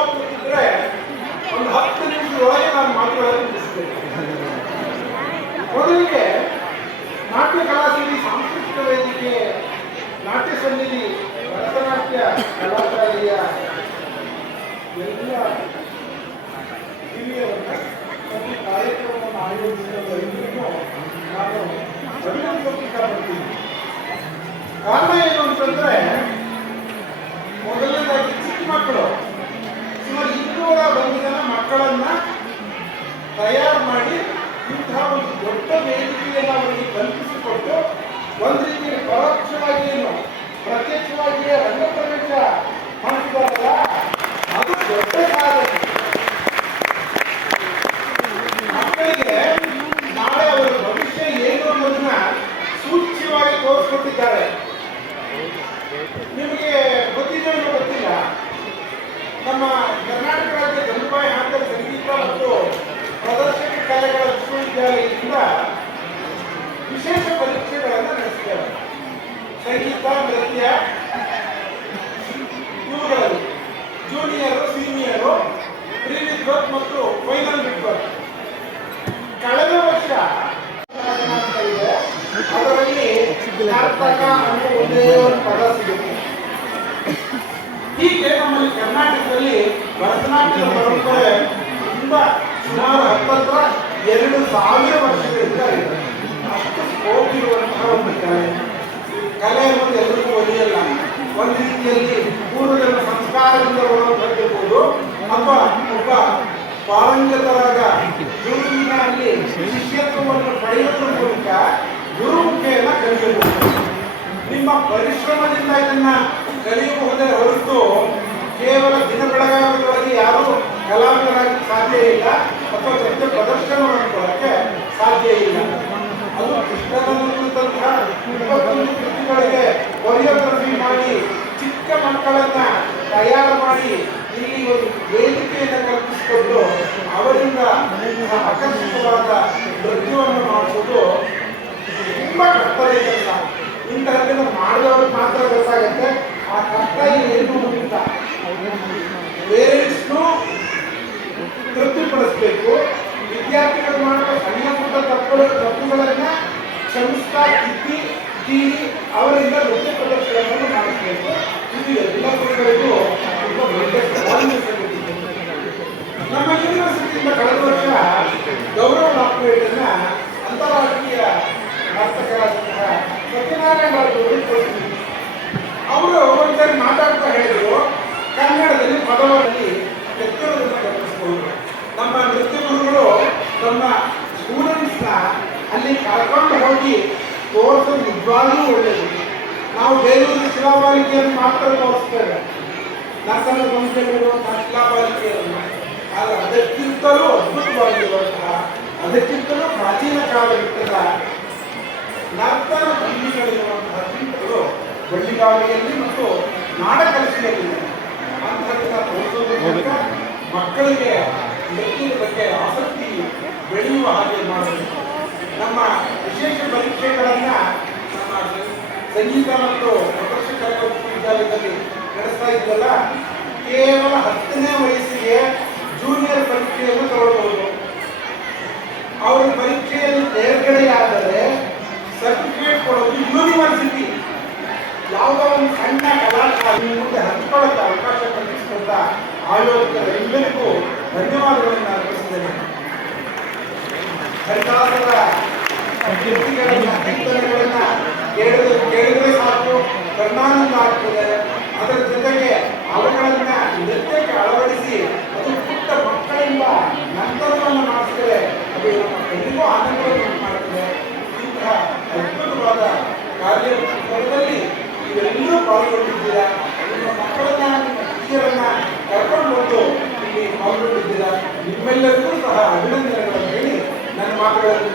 ಮಾತು ಗೊತ್ತಿದ್ರೆ ಒಂದು 10 ನಿಮಿಷದೊಳಗೆ ನಾನು ಮಾತುಗಳನ್ನು ಮುಗಿಸ್ತೇನೆ. ಮೊದಲಿಗೆ ನಾಟ್ಯ ಕಲಾಸಮಿತಿ, ಸಾಂಸ್ಕೃತಿಕ ವೇದಿಕೆ, ನಾಟ್ಯ ಸಮಿತಿ, ಭರತನಾಟ್ಯ ಕಲಾಶಾಲೆಯ ಎಲ್ಲ ಹಿರಿಯರನ್ನ ಮತ್ತು ಕಾರ್ಯಕ್ರಮವನ್ನು ಆಯೋಜಿಸಿದ ಎಲ್ಲರಿಗೂ ನಾನು ಅಭಿನಂದಿಸಲು ಇಷ್ಟಪಡ್ತೀನಿ. ಕಾರಣ ಏನು ಅಂತಂದ್ರೆ, ಮೊದಲನೇದಾಗಿ ಚಿಕ್ಕ ಮಕ್ಕಳು ಸುಮಾರು 201 ಜನ ಮಕ್ಕಳನ್ನ ತಯಾರು ಮಾಡಿ ಇಂತಹ ಒಂದು ದೊಡ್ಡ ವೇದಿಕೆಯನ್ನು ಅವರಿಗೆ ಕಲ್ಪಿಸಿಕೊಟ್ಟು ಒಂದು ರೀತಿಯ ಪರೋಕ್ಷವಾಗಿಯೇನು ಪ್ರತ್ಯಕ್ಷವಾಗಿಯೇ ರಂಗಪ್ರವೇಶ ಮಾಡಿದಾರಲ್ಲ, ಅದು ದೊಡ್ಡ ಸಾಧನೆ. ಮಕ್ಕಳಿಗೆ ನಾಳೆ ಅವರ ಭವಿಷ್ಯ ಏನು ಅನ್ನೋದನ್ನ ಸೂಚ್ಯವಾಗಿ ತೋರಿಸ್ಕೊಟ್ಟಿದ್ದಾರೆ. ನಿಮಗೆ ಗೊತ್ತಿದೆ ಗೊತ್ತಿಲ್ಲ, ನಮ್ಮ ಕರ್ನಾಟಕ ರಾಜ್ಯ ಗಂಗೂಬಾಯಿ ಹಾಂಗಲ್ ಸಂಗೀತ ಮತ್ತು ಪ್ರದರ್ಶನ ಕಲೆಗಳ ವಿಶ್ವವಿದ್ಯಾಲಯದಿಂದ ವಿಶೇಷ ಪರೀಕ್ಷೆಗಳನ್ನು ನಡೆಸ್ತೇವೆ. ಸಂಗೀತ, ನೃತ್ಯ ಇವುಗಳಲ್ಲಿ ಜೂನಿಯರು, ಸೀನಿಯರು, ಪ್ರೀ ವಿದ್ವತ್ ಮತ್ತು ಫೈನಲ್ ವಿದ್ವತ್. ಕಳೆದ ವರ್ಷ ಇದೆ, ಅದರಲ್ಲಿ ನಾಟಕ ಅನ್ನೋ ಒಂದೇ ಒಂದು ಪದ ಸಿಗುತ್ತೆ. ಹೀಗೆ ನಮ್ಮಲ್ಲಿ ಕರ್ನಾಟಕದಲ್ಲಿ ಭರತನಾಟ್ಯದ ಪರಂಪರೆ ತುಂಬಾ ಸುಮಾರು 2000 ವರ್ಷಗಳಿಂದ ಇದೆ. ಅಷ್ಟು ಸ್ಕೋಪ್ ಇರುವಂತಹ ಒಂದು ಕಲೆ ಅನ್ನೋದು ಎಲ್ಲರಿಗೂ ಒಲಿಯಲ್ಲ. ಒಂದು ರೀತಿಯಲ್ಲಿ ಪೂರ್ವಜನ್ಮ ಸಂಸ್ಕಾರದಿಂದ ಬರುವಂತಹದ್ದು ಅಥವಾ ಒಬ್ಬ ಪಾರಂಗತರಾದ ಗುರುವಿನಲ್ಲಿ ಶಿಷ್ಯತ್ವವನ್ನು ಪಡೆಯುವುದರ ಮೂಲಕ ಗುರುಮುಖೆಯನ್ನ ಕಲಿಯಬಹುದು. ನಿಮ್ಮ ಪರಿಶ್ರಮದಿಂದ ಇದನ್ನ ಕಲಿಯಬಹುದೇ ಹೊರತು ಕೇವಲ ದಿನ ಬೆಳಗಾವಿಗಳಿಗೆ ಯಾರೂ ಕಲಾವಿದರಾಗಿ ಸಾಧ್ಯ ಇಲ್ಲ ಅಥವಾ ನೃತ್ಯ ಪ್ರದರ್ಶನವನ್ನು ಕೊಡಕ್ಕೆ ಸಾಧ್ಯ ಇಲ್ಲ. ಅದು ಕೃಷ್ಣನಂತಹ 21 ಕೃತಿಗಳಿಗೆ ಕೊರಿಯೋಗ್ರಫಿ ಮಾಡಿ ಚಿಕ್ಕ ಮಕ್ಕಳನ್ನ ತಯಾರು ಮಾಡಿ ಇಲ್ಲಿ ಒಂದು ವೇದಿಕೆಯನ್ನು ಕಲ್ಪಿಸಿಕೊಂಡು ಅವರಿಂದ ಆಕರ್ಷಕವಾದ ನೃತ್ಯವನ್ನು ಮಾಡುವುದು ತುಂಬಾ ಕಷ್ಟದ ಕೆಲಸ. ಇಂತಹದ್ದನ್ನು ಮಾಡಿದವ್ರಿಗೆ ಮಾತ್ರ ಗೊತ್ತಾಗುತ್ತೆ ಆ ಕಷ್ಟ ಏನು ಅಂತ. ಪೇರೆಂಟ್ಸ್ನು ತೃಪ್ತಿಪಡಿಸಬೇಕು. ವಿದ್ಯಾರ್ಥಿಗಳು ಮಾಡುವ ಸಣ್ಣ ಪುಟ್ಟ ತಪ್ಪುಗಳನ್ನ ಕ್ಷಮಿಸ್ತಾ ತೀರಿ ಅವರಿಂದ ನೃತ್ಯ ಪ್ರದರ್ಶನವನ್ನು ಮಾಡಿಸಬೇಕು. ಇದು ಎಲ್ಲ ಗುರುಗಳಿಗೂ ತುಂಬ ದೊಡ್ಡ ಸವಾಲಿನ ಸಂಗತಿ. ನಮ್ಮ ಯೂನಿವರ್ಸಿಟಿಯಿಂದ ಕಳೆದ ವರ್ಷ ಗೌರವ ಡಾಕ್ಟರೇಟನ್ನ ಅಂತಾರಾಷ್ಟ್ರೀಯ ನರ್ತಕರಾದಂತಹ ಸತ್ಯನಾರಾಯಣ ಅವರು ಕೊಡ್ತಿದ್ರು. ಅವರು ಒಂದ್ಸರಿ ಮಾತಾಡ್ತಾ ಹೇಳಿದ್ರು, ಕನ್ನಡದಲ್ಲಿ ಪದವಾಗಿ ವ್ಯಕ್ತಿಗಳನ್ನು ಗಮನಿಸಬಹುದು. ನಮ್ಮ ನೃತ್ಯ ಗುರುಗಳು ನಮ್ಮ ಸ್ಟೂಡೆಂಟ್ಸ್ನ ಅಲ್ಲಿ ಕರ್ಕೊಂಡು ಹೋಗಿ ತೋರಿಸೋದು ನಿಜವಾಗ್ಲೂ ಒಳ್ಳೆಯದು. ನಾವು ಬೇಲೂರು ಶಿಲಾಬಾಲಿಕೆಯನ್ನು ಮಾತ್ರ ತೋರಿಸ್ತೇವೆ, ನರ್ಸನ ಸಂಸ್ಥೆಗಳಿರುವಂತಹ ಶಿಲಾಬಾಲಿಕೆಯನ್ನು. ಆದರೆ ಅದಕ್ಕಿಂತಲೂ ಅದ್ಭುತವಾಗಿರುವಂತಹ, ಅದಕ್ಕಿಂತಲೂ ಪ್ರಾಚೀನ ಕಾಲಘಟ್ಟದ ನರ್ತನ ಭಂಗಿಗಳಿರುವಂತಹ ಶಿಲ್ಪಗಳು ಬಳ್ಳಿಗಾವಿಯಲ್ಲಿ ಮತ್ತು ನಾಡಕಲಿಸಿಯಲ್ಲಿ ಅಂತಹದನ್ನ ತೋರಿಸೋದ್ರ ಮೂಲಕ ಮಕ್ಕಳಿಗೆ ನೃತ್ಯದ ಬಗ್ಗೆ ಆಸಕ್ತಿ ಬೆಳೆಯುವ ಹಾಗೆ ಮಾಡಬೇಕು. ನಮ್ಮ ವಿಶೇಷ ಪರೀಕ್ಷೆಗಳನ್ನ ನಮ್ಮ ಸಂಗೀತ ಮತ್ತು ಪ್ರದರ್ಶನ ವಿಶ್ವವಿದ್ಯಾಲಯದಲ್ಲಿ ನಡೆಸ್ತಾ ಇದ್ದಲ್ಲ, ಕೇವಲ 10ನೇ ವಯಸ್ಸಿಗೆ ಜೂನಿಯರ್ ಪರೀಕ್ಷೆಯನ್ನು ತಗೊಳ್ಬಹುದು. ಅವರ ಪರೀಕ್ಷೆಯಲ್ಲಿ ತೇರ್ಗಡೆಯಾದರೆ ಸರ್ಟಿಫಿಕೇಟ್ ಕೊಡೋದು ಯೂನಿವರ್ಸಿಟಿ. ಯಾವುದೋ ಒಂದು ಸಣ್ಣ ಕಲಾಕಾರಿ ಮುಂದೆ ಹಂಚ್ಕೊಳ್ಳೋಕ್ಕೆ ಅವಕಾಶ ಕಲ್ಪಿಸಿಕೊಂಡ ಆಯೋಜಕರೆಲ್ಲರಿಗೂ ಧನ್ಯವಾದಗಳನ್ನು ಅರ್ಪಿಸಿದ್ದೇನೆ. ಹರಿದಾಸರ ಕೀರ್ತನೆಗಳನ್ನ ಕೇಳಿದ್ರೆ ಸಾಕು, ಕರ್ಣಾನಂದ ಆಗ್ತದೆ. ಅದರ ಜೊತೆಗೆ ಅವುಗಳನ್ನ ನೃತ್ಯಕ್ಕೆ ಅಳವಡಿಸಿ ಅದು ಪುಟ್ಟ ಮಕ್ಕಳಿಂದ ನಂತರವನ್ನು ಮಾಡಿಸಿದರೆ ಅದು ನಮ್ಮ ಕಣ್ಣಿಗೂ ಆನಂದವನ್ನು ಮಾಡ್ತದೆ. ಇಂತಹ ಅದ್ಭುತವಾದ ಕಾರ್ಯಕ್ರಮದಲ್ಲಿ ನೀವೆಲ್ಲರೂ ಪಾಲ್ಗೊಂಡಿದ್ದೀರಾ. ನಿಮ್ಮ ಮಕ್ಕಳನ್ನ, ನಿಮ್ಮ ಶಿಷ್ಯರನ್ನ ಕರ್ಕೊಂಡು ಬಂದು ಇಲ್ಲಿ ಪಾಲ್ಗೊಂಡಿದ್ದೀರಾ. ನಿಮ್ಮೆಲ್ಲರಿಗೂ ಸಹ ಅಭಿನಂದನೆಗಳನ್ನು ಹೇಳಿ ನನ್ನ ಮಾತುಗಳನ್ನು